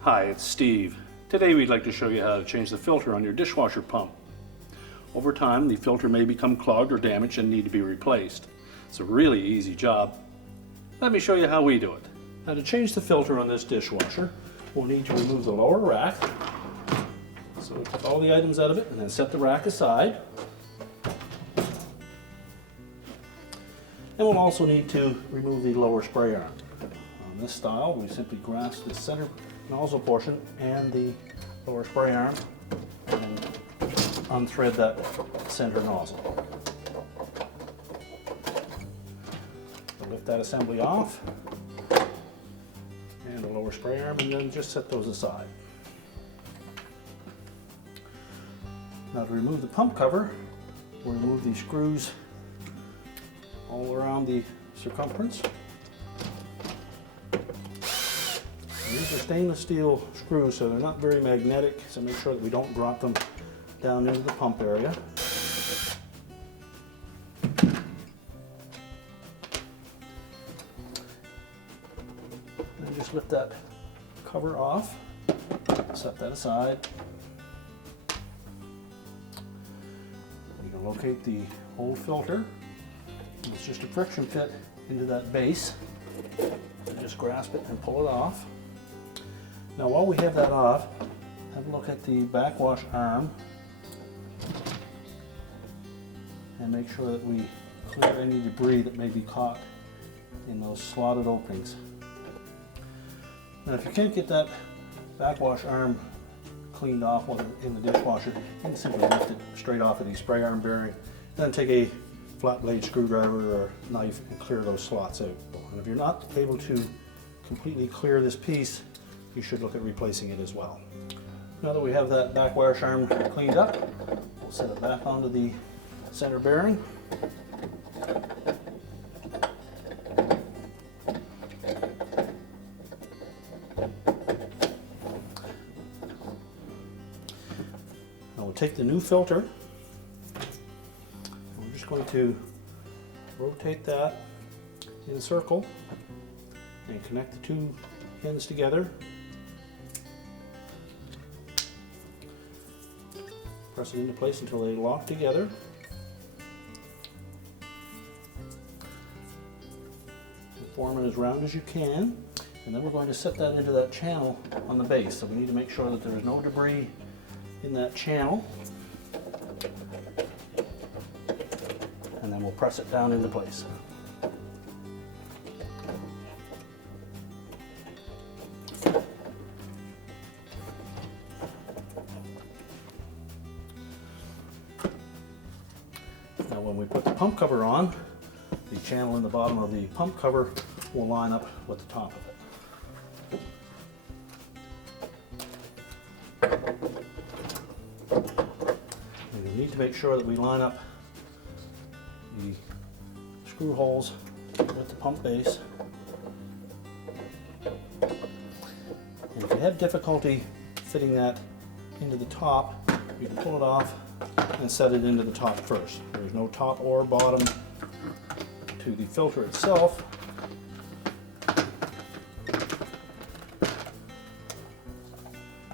Hi, it's Steve. Today we'd like to show you how to change the filter on your dishwasher pump. Over time, the filter may become clogged or damaged and need to be replaced. It's a really easy job. Let me show you how we do it. Now, to change the filter on this dishwasher, we'll need to remove the lower rack. So we'll take all the items out of it and then set the rack aside. And we'll also need to remove the lower spray arm. On this style, we simply grasp the center nozzle portion and the lower spray arm and unthread that center nozzle. We'll lift that assembly off and the lower spray arm, and then just set those aside. Now, to remove the pump cover, we'll remove these screws all around the circumference. These are stainless steel screws, so they're not very magnetic, so make sure that we don't drop them down into the pump area. And just lift that cover off, set that aside. You can locate the old filter. It's just a friction fit into that base. So just grasp it and pull it off. Now, while we have that off, have a look at the backwash arm and make sure that we clear any debris that may be caught in those slotted openings. Now, if you can't get that backwash arm cleaned off in the dishwasher, you can simply lift it straight off of the spray arm bearing, then take a flat blade screwdriver or knife and clear those slots out. And if you're not able to completely clear this piece, you should look at replacing it as well. Now that we have that backwash arm cleaned up, we'll set it back onto the center bearing. Now we'll take the new filter. We're just going to rotate that in a circle and connect the two ends together. Press it into place until they lock together. Form it as round as you can, and then we're going to set that into that channel on the base. So we need to make sure that there's no debris in that channel, and then we'll press it down into place. Now, when we put the pump cover on, the channel in the bottom of the pump cover will line up with the top of it. And we need to make sure that we line up the screw holes with the pump base. And if you have difficulty fitting that into the top, you can pull it off and set it into the top first. There's no top or bottom to the filter itself.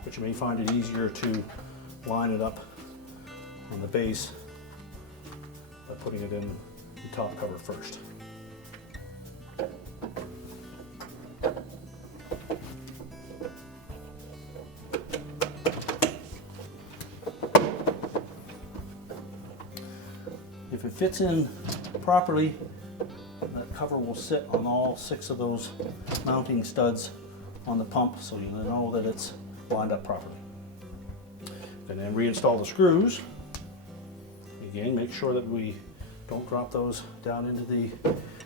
But you may find it easier to line it up on the base by putting it in the top cover first. If it fits in properly, that cover will sit on all 6 of those mounting studs on the pump, so you know that it's lined up properly. And then reinstall the screws. Again, make sure that we don't drop those down into the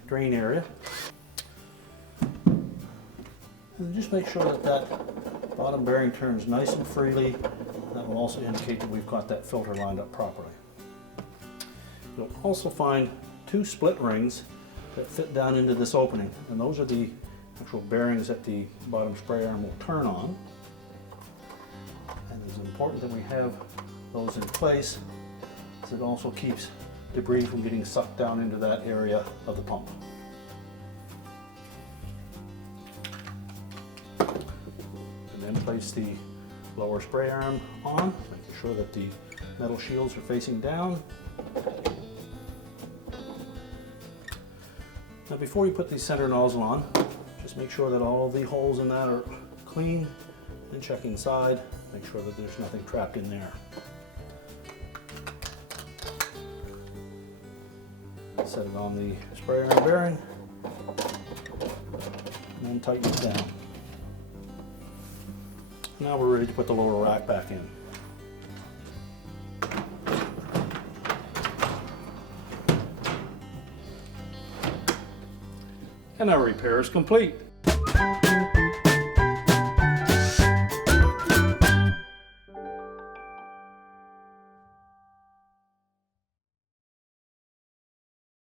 drain area. And just make sure that that bottom bearing turns nice and freely. That will also indicate that we've got that filter lined up properly. You'll also find 2 split rings that fit down into this opening, and those are the actual bearings that the bottom spray arm will turn on. And it's important that we have those in place, as it also keeps debris from getting sucked down into that area of the pump. And then place the lower spray arm on, making sure that the metal shields are facing down. Now before you put the center nozzle on, just make sure that all the holes in that are clean, and check inside, make sure that there's nothing trapped in there. Set it on the spray arm bearing, and then tighten it down. Now we're ready to put the lower rack back in. And our repair is complete.